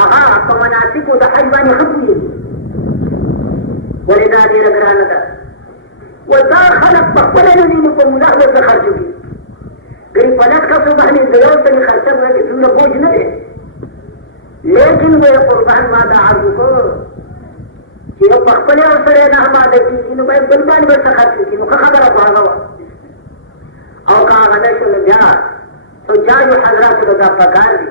آغا په مناسکو د حج باندې خبرې ولې دا ډېره ګرانه ده و دا خلک په خپله نه دي نو په مولا ورته خرڅ کړي ګرې په لس کسو باندې د یو سړي خرڅه باندې څومره بوج نه دی لیکن وی قربان ما دا عرض وکړو چې یو په خپله ورسره نه اماده کېږي نو باید بل باندې ورته خرڅ کړي نو ښه خبره په هغه وه او که هغه نه شو نو بیا حجاجو حضراتو ته دا پکار دي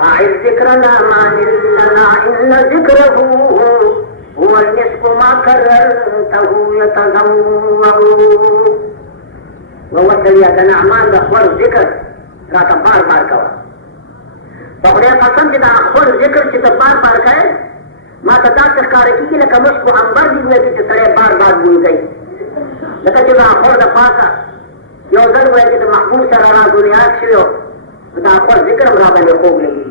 أعز ذكرنا ما لنا إن ذكره هو النصف ما كررته يتزور ووصل يا أعمال أخبار الذكر راتا بار بار كوا فقرية قسم جدا أخبار الذكر جدا بار بار كوا ما تدات تخاركي كي لك مشكو عنبر دي بنتي تسرية بار بار بول گئی لك جدا أخبار دفاقا يوزن ويا جدا محبوب سر را دنياك شويو دا أخبار ذكر مرابا لخوب لگی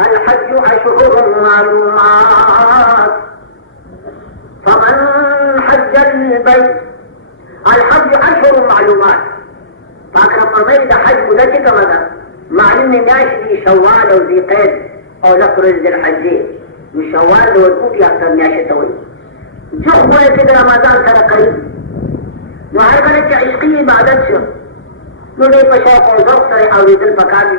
الحج أشهر معلومات فمن حج البيت الحج أشهر معلومات فأكرم فرمي ده حج مدة كما معلوم ناشي شوال أو ذي قيد أو نفرز ذي الحجين وشوال لو الأوتي أكثر ناشي توي جخوة كده رمضان ترى قريب وهي كانت عشقية بعدت شو نولي فشوق وزوق سري أوليد الفكاري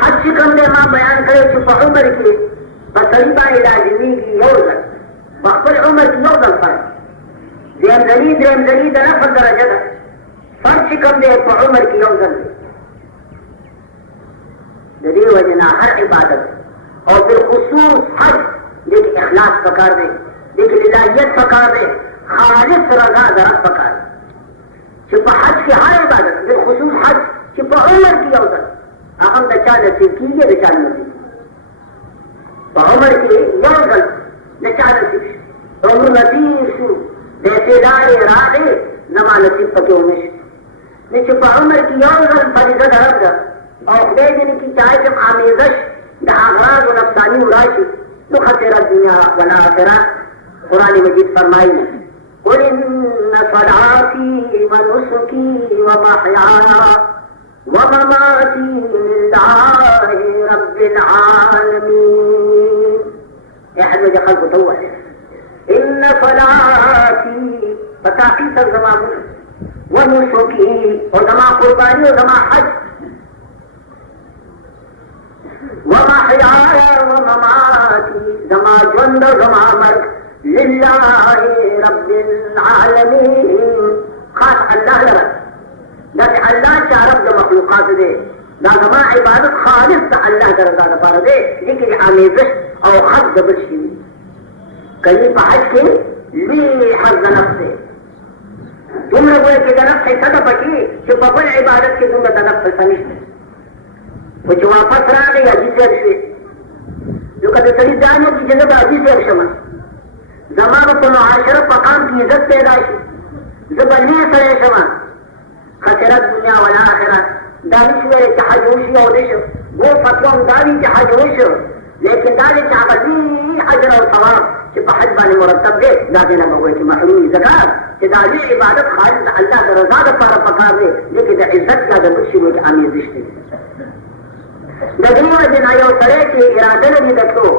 حج چې کوم دی ما بیان کړی چې په عمر کې په سړي باندې لازمېږي یو ځل په خپل عمر کې یو ځل فرض درېم ځلي د نفل درجه ده فرض چې کوم دی په عمر کې یو ځل دی د دې وجې نه هر عبادت او بالخصوص حج دې کې اخلاص پکار دی دې کې للهیت پکار دی خالص رضا د رب پکار دی چې په حج کې هر عبادت بالخصوص حج چې په عمر کې یو ځل هغه د چا نصیب کېږي د چا نصیب په عمر کې یو ځل د چا نصیب شي عمرونه تېر شو داسې لارې راغې زما نصیب پکې ونه شي نو چې په عمر کې یو ځل فریضه د رب ده او خدای دې نه کړي چې هغه آمیزش د اغراض نفساني راشي نو خسر الدنیا والآخرة قرآن مجید فرمایي قل إن صلاتي ونسكي ومحياي ومماتي لله رب العالمين احد وجه خلق طول إن صلاتي فتاقيت الزمان ونسكي وزما قرباني وزما حج ومحياي ومماتي زما جند وزما مرگ لله رب العالمين خاص الله لرا لكن الله شارب د مخلوقات دي دا زما عبادت خالص د الله درزا لپاره دي ذکر آمیزش او حد د بل شي کله په حج کې لوی حد د نفس دی دومره وایي چې د نفس څخه پکې چې په بل عبادت کې دومره د نفس څخه نشته او چې واپس راغی عجیب شي نو کله سړي ځان یې چې زه به عجیب شم زما په معاشره په قام کې عزت پیدا شي زه به لوی سړی شم خسرت الدنيا والآخرة دانش ویل چې حج وشي او دې شو وو فتوم داوی چې حج وشو لیکن داوی چې هغه اجر او ثواب چې په حج باندې مرتب دی دا دې نه وایي چې محروم زکات چې دا دې عبادت خالص الله د رضا لپاره پکار دی لیکن د عزت یا د بشي د آمیزش دی د دې وجه نه یو سره چې اراده لري دکتو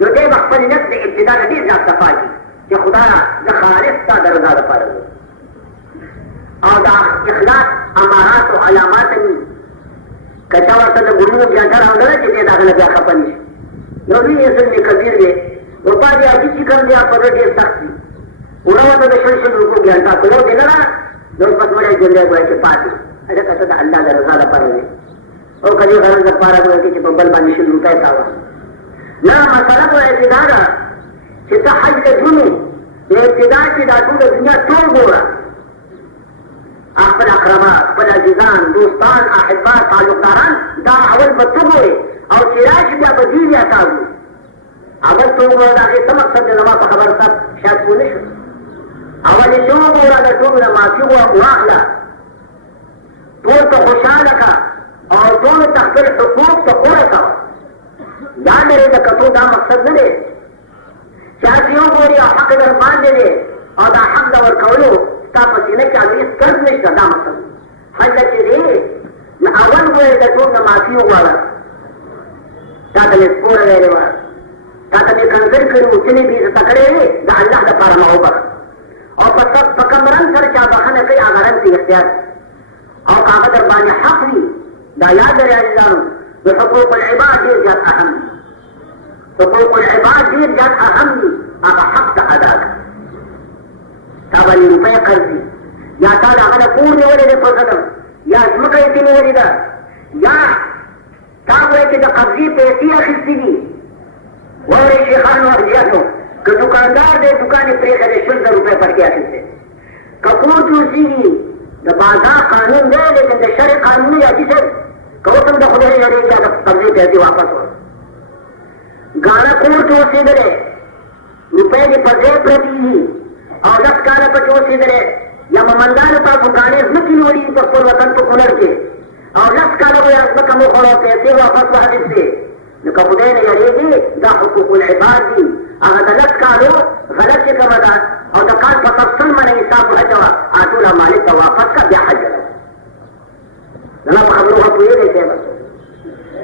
نو دې خپل نفس د ابتدا نه دې ځات صفاجي چې خدا د خالص د رضا لپاره دی او دا اخلاص امارات او علامات دي کچا ورته د ګورو بیا تر هغه چې دا غل بیا خپل شي نو دې یې څنګه کبیر دی او پاتې اږي چې کوم دی په دې سخت دي ورته د شل رکو بیا تا په دې نه نو په دې جنډه وایي چې پاتې هغه کته د الله د رضا لپاره دی او کله غرض لپاره وایي چې په بل باندې شل روپۍ کاوه نه مسله په ابتدا چې ته حج ته جونې د ابتدا کې دا ټول دنیا ټول ګوره خپل اقربا خپل عزیزان دوستان احبا تعلقداران دا اول به ته ګورې او چې راشي بیا به دې بیا تاږو اول ته وګوره د هغې څه مقصد دی زما په خبره سر شاید پوه نه شو اول یې ته وګوره د ټولو نه معافي واخله ټول ته خوشحاله کړه او ټولو ته خپل حقوق ته پوره کوه دا لرې د کتو دا مقصد نه دی چې هسې وګورې او حق در باندې دی او دا حق د ورکولو تا په سینه کې هغې قرض نشته دا مقصد حج چې دی نو اول وایې د ټول نه معافي وغواړه تا ته مې سپوره ویلې وه تا ته مې کنځل کړي وو څه مې بې عزته کړی دی د الله دپاره مه وبخ او په کوم رنګ سره چې بخښنه کوي هغه رنګ ته اختیار او که هغه در باندې حق وي دا یاد لرئ عزیزانو د حقوق العباد ډېر زیات اهم دي حقوق العباد ډېر زیات اهم دي هغه حق ته ادا کړه تا باندې روپۍ قرض دي یا تا د هغه نه کور نیولی دی په قدم یا ځمکه یې ترې نیولې ده یا تا وایي چې د قبضې پیسې اخیستې دي واورئ شیخانو حاجیانو که دوکاندار دی دوکان یې پرېښی دی 100,000 روپۍ پرکې اخیستی که کور جوړېږي د بازار قانون دی لیکن د شرع قانون یا چې صاحب که اوس هم د خدای یارېږي د قبضې پیسې واپس وړه ګاڼه کور کې اوسېدلی روپۍ دې په ځای پرتې دي او 10 کاله پکې اوسېدلی یا مومندانو ته خو ګاڼې ځمکې نیولي دي په خپل وطن په کونړ کې او 10 کاله به یې ځمکه مو خوړه او پیسې واپس واخیستې نو که خدای نه یارېږي دا حقوق العباد دي هغه د 10 کالو غلط چې کومه ده او د کال په تفصیل باندې حساب وحجوه ټوله مالک ته واپس کړه بیا حج ده زما په خبرو ښه پوهېږئ صاحب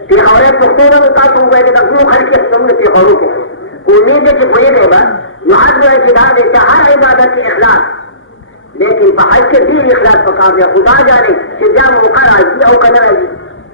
پېښورۍ پښتو ده نو تاسو ووایئ چې د ټولو خلک یې زموږ پېښورو کې امید ده چې پوهېږئ به نو حج وایي چې دا دی چې هر عبادت کې اخلاص لیکن په حج کې ډېر اخلاص پکار دی خدا جانې چې بیا موقع راځي او که نه راځي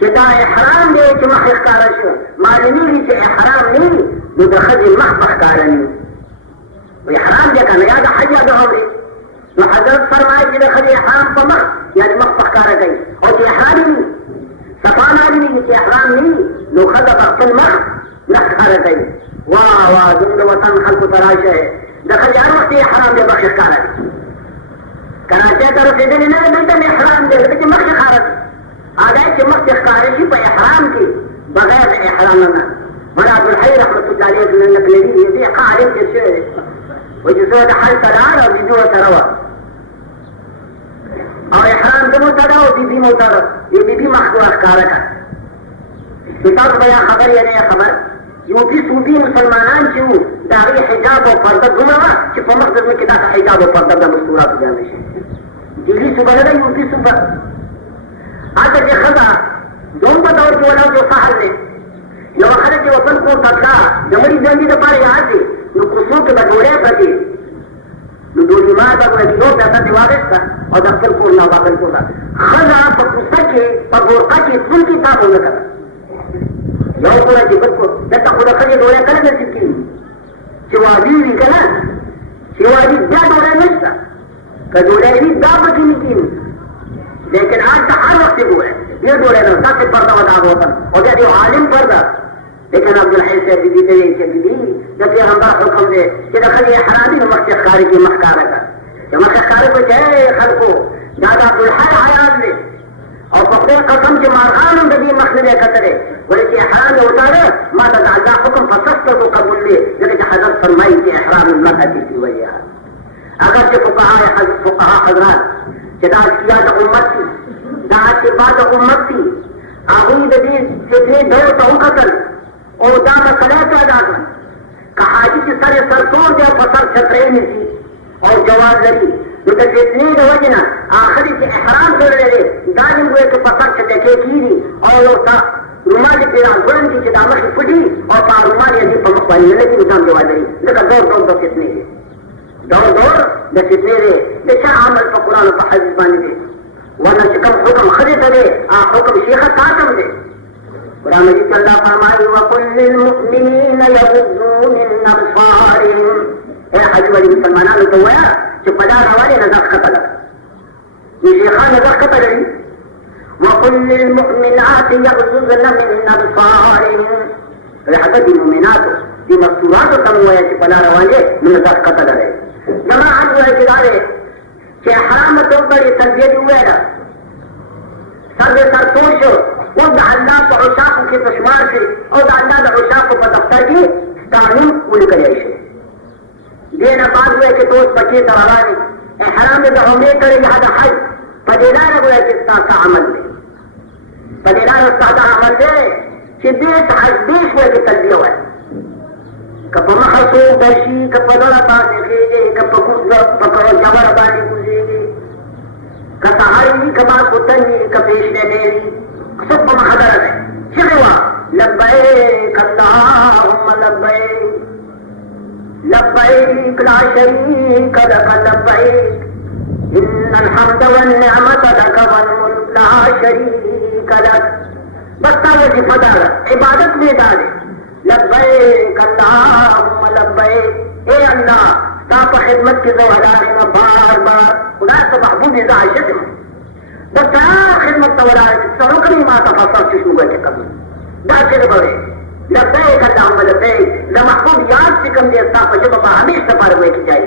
كده إحرام ده كمخ اختارشه معلومي لي إحرام لي ودخل المخ اختارني وإحرام ده كان يا ده حاجة بعمري وحضرت فرماي كده دخل إحرام فمخ يعني مخ اختارني أو في إحرام لي صفان علمي في إحرام لي لو خد بقت المخ اختارني واه دول وطن خلق تراشه دخل يا وقت إحرام ده مخ اختارني كراچه طرف دې نه بلته إحرام ده لکه مخ اختارني آدھائی کہ مخت اخکارشی پا احرام کی بغیر احرامنا بڑا عبدالحی رحمت اللہ علیہ وسلم نقللی دیدی قارب جسے وجسو دا حل ترار اور بیدو تروا اور احرام دمو ترا اور بیدی مو ترا یہ بیدی مخت اخکارکا کتاب بیا خبر یا نیا خبر یو بھی سودی مسلمانان چیو داغی حجاب و پردہ گناوا چی پا مخت میں کتا کا حجاب و پردہ دا مستورات جانشی جلی صبح دا یو بھی صبح آتا جی خدا دون پا دور جو جو سحل نے یو خلق جو وطن کو تطلا جمری جنگی دا پارے آتی نو قصور کے بجورے پتی نو دو جماع با گوڑا دیو پیسا دیوارستا اور دفتر کو نو باقل کو دا خدا پا قصہ کے پا گورقا کی تن کی تابو نکتا یو گوڑا جی بد کو جتا خدا خلی دورے کرنے نصیب کی چوادی بھی کنا چوادی بیا دورے نشتا کہ دورے بھی دا بکی نکی لیکن آج تو ہر وقت ہوا ہے یہ دورے میں سب سے پردہ بتا ہوتا اور کہتے ہو عالم پردہ لیکن عبدالحی سے بیدی تیرے سے بیدی جب یہ ہمارا حکم دے کہ دخل یہ حرامی مخت اخکاری کی مخکارہ کا جو مخت اخکاری کو چاہے خلقو دادا عبدالحی حیات لے اور فقدے قسم کے مارخان اندھی مخت دے قطرے بولے کہ احرام اتارے ما تدعجا حکم فسست کو قبول لے لیکن حضرت فرمائی کہ احرام المرأة کی وجہ اگر کہ فقہا حضرات جدا کیا تو امت تھی دعات کے بعد امت تھی آغوی ددی فتنے دو تو قتل اور دا مسئلہ پیدا کر کہ حاجی کی سر توڑ دیا فسر چھترے میں تھی اور جواز لگی تو فتنے دو وجنا آخری سے احرام کر لے دائم ہوئے کہ فسر چھترے کی دی اور رومالی پیرا گرن کی چدا مخی پٹی اور پا رومالی عزیب پر مقبالی لیکن اتام جواز لگی لیکن دور دو فتنے دے دور دا فتنے دے دے چاہ عمل پا قرآن پا حدیث بانی دے ورنہ چکم حکم خدت دے حکم شیخت تاتم دے قرآن مجید اللہ فرمائی وَقُلْ لِلْمُؤْمِنِينَ يَغُضُّوا مِنْ أَبْصَارِهِمْ اے حجی والی مسلمانانو تو ہوا چھ پدا روالے نظر خطا لگا یہ شیخان نظر خطا لگی وَقُلْ لِلْمُؤْمِنَاتِ يَغْضُضْنَ مِنْ أَبْصَارِهِمْ رحمت المؤمنات دی مستورات تم ہوا چھ پدا روالے نظر خطا لگے جماعت ہوئے کدارے کہ حرام تو بڑی تربیت ہوئے گا سر توشو اور دا اللہ کو عشاق کی پشمار سے اور دا اللہ دا عشاق کو پتفتر کی تعلیم اولی کریشے دینا بعد ہوئے کہ توس بچی ترہوانی احرام دا عمرے کرے لہذا حج پدیلان ہوئے کہ استاقا عمل دے پدیلان استاقا عمل دے کہ بیس حج بیس ہوئے کہ تلبیہ ہوئے کپا مخصو بشی کپا دورا بانی خیجے کپا پکڑو جبر بانی گزیگے کسہاری کما کتنی کپیشنے میری سب پا مخدر ہے شکوا لبیک اللہم لبیک لبیک لا شریک لک لبیک ان الحمد والنعمت لک والملک لا شریک لک بس تا وظیفہ دارا عبادت میں ڈالے لبیک اللہم لبیک اے اللہ تاپا خدمت کی زوہدارنا بار بار خدا سے محبوب ازائی شکم بسیار خدمت تولائی سرو کمی ما تفاصل چشنو گئے کبھی دا چلے بڑے لبیک اللہم لبیک دا محبوب یاد سکم دے تاپا جب با ہمیش سپار ہوئے کی جائے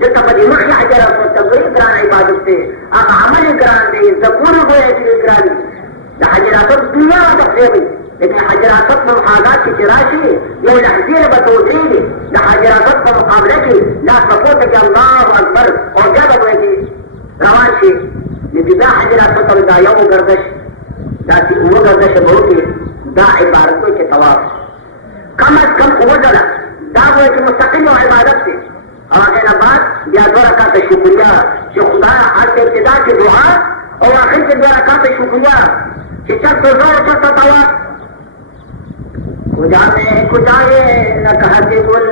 دلته په دې مخکې حجر اسود ته ګورې ګران عبادت دی، هغه عمل یې ګران دی، زکونه ګورې چې ګران دي. د حجر اسود دنیا د خدای وي، لیکن حجر اسود په حالات کې چې راشي یو لحظې به ته ودرېږي. د حجر اسود په مقابله کې لاس به پورته کړي الله اکبر او بیا به ګورې روان شي. نو دا حجر اسود ته دا یو ګردش داسې اووه ګردشه به وکړي. دا عبارت دی چې طواف کم از کم اووه ځله دا وایي چې مستقل یو عبادت دی. او هغې نه بعد بیا دوه رکعته شکریه چې خدای هلته ابتدا کې دعا او آخر کې دوه رکعته شکریه چې چرته زور چرته طواف. کجائے نہ کہتے گل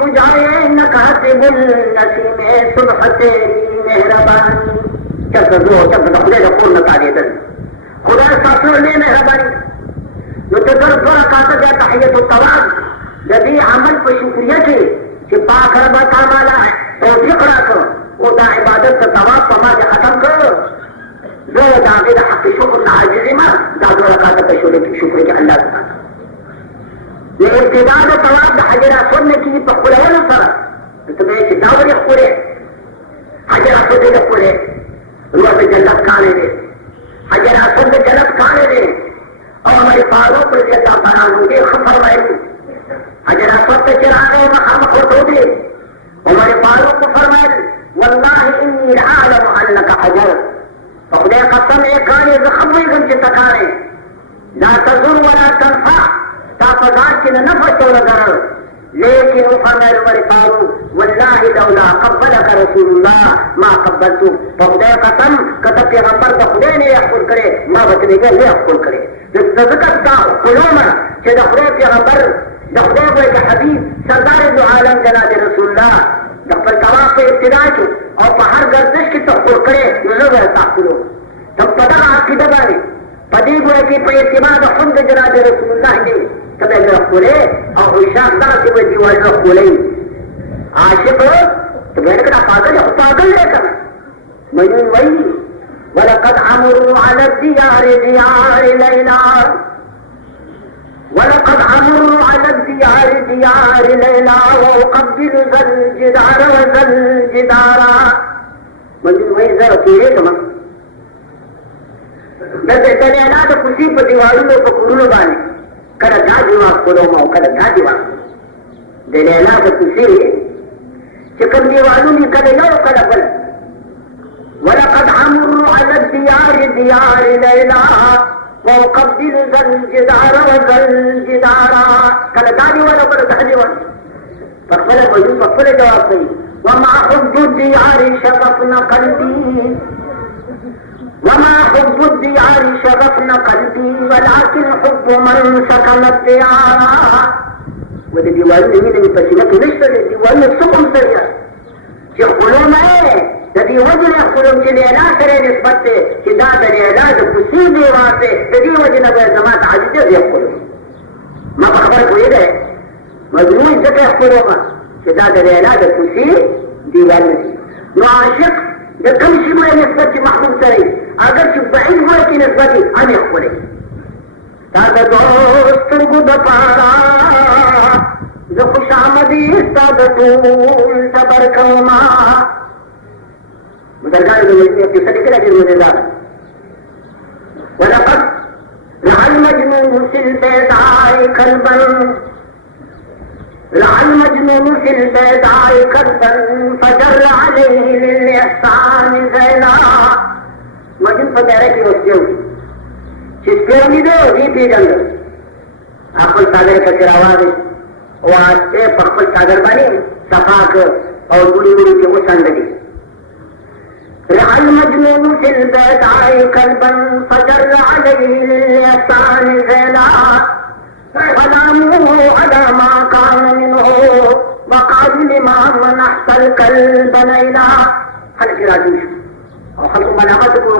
کجائے نہ کہتے گل نسیم صبح تیری مہربانی. چرته زور چرته د خدای د کور نه تاوېدل، خدای ستاسو لوی مهرباني. نو ته دوه رکعته بیا تحیت الطواف د دې عمل په شکریه کې چې پاک رب تا مالا توفیق راکړ او دا عبادت د طواف په ما کې ختم کړ. زه د هغې د حق شکر نه عاجز یم. دا دوه رکعته په شکر کې الله تعالی د ابتدا د طواف د حجر اسود نه کېږي په ښکلولو سره. ته به یې چې دا ولې ښکلې حجر اسود یې ښکلې روح د جنت کاڼی دی، حجر اسود د جنت کاڼی دی. او عمر فاروق رضی الله تعالی عنہ ډېر ښه فرمایي حجر اسود ته چې راغی مخامخ ورته ودرېد. عمر فاروق فرمایل والله اني لأعلم انك حجر، په خدای قسم یې کاڼی زه ښه پوهېږم چې ته کاڼی لا تضر ولا تنفع، تا په ځان کې نه نفع ته ونه ضرر. لیکن وفرمایل عمر فاروق والله لولا قبلك رسول الله ما قبلته، په خدای قسم که ته پیغمبر د خدای نه یې ښکل کړې ما به ته بېګر نه یې ښکل کړې. ځکه ستا ښکلومه چې د خدای پیغمبر د خدای وایي د حبیب سردار دو عالم جناب رسول الله د خپل طواف په ابتدا کې او په هر ګردش کې ته ښکل کړې نو زه به ستا ښکلوم. ته په دغه عقیده باندې په دې ګوره کې په اتباع د خود د جناب رسول الله کې ته به زه ښکلې او عشاق دغسې به دیوالونه ښکلوي. عاشق ته به یې که دا پاگل دی خو پاگل دی که نه. مجنون وایي ولقد عمروا على الديار ديار ليلى ولقد عمروا على الديار ديار ليلى وأقبل ذا الجدار وذا الجدار. مجنون وایي زه تېرېږم دلته د لیلا د کوڅې په دیوالونو په کورونو باندې کله دا دیوال ښکلوم او کله دا دیوال. د لیلا د کوڅې چې کوم دیوالونه کله یو کله بل. ولقد عمروا على الديار ديار ليلى وأقبل ذا الجدار وذا الجدار. کله دا دیوال او کله دا دیوال فخپله مجنون پخپله جواب کوي وما حب الديار شغفنا قلبي وما حب الديار شغفنا قلبي ولكن حب من سكن الديار. و د دیوالونو مینه مې په سینه کې نشته دی. دیوالونه څه کوم سړیه چې ښکلومه یې د دې وجې نه ښکلوم چې لیلا سره یې نسبت دی چې دا د لیلا د کوڅې دیوال دی. د دې وجې نه به یې زما تعجب دی زه یې ښکلوم. ما په خبره پوهېږی مجنون ځکه یې ښکلومه چې دا د لیلا د کوڅې دیوال نه دي. نو عاشق د کوم شي مې نسبت چې محبوب سره وي اگر چې بعید وایي کې نسبت وي هم یې ښکلی. تا د دوست سترګو دپاره زه خوش آمدي ستا د ټول صبر کومه. بزرګانو د مجنون قصه لیکله ډېر مزېدار. ولقد رعى المجنون في البيداء كلبا رعى المجنون في البيداء كلبا فجر عليه للإحسان ذيلا. مجنون په تیاره کې اوسېږي چې سپی ولیده ویې پېژانده خپل څادر یې پسې راواغېست واسطې په خپل څادر باندې صفا کړ او ګوړي ګوړي کې وڅنډلې. رعى المجنون في البيداء كلبا فجر عليه للإحسان ذيلا فلاموه على ما كان منه وقالوا لما منحت الكلب ليلا. خلق راجوش او خلق ملامت کو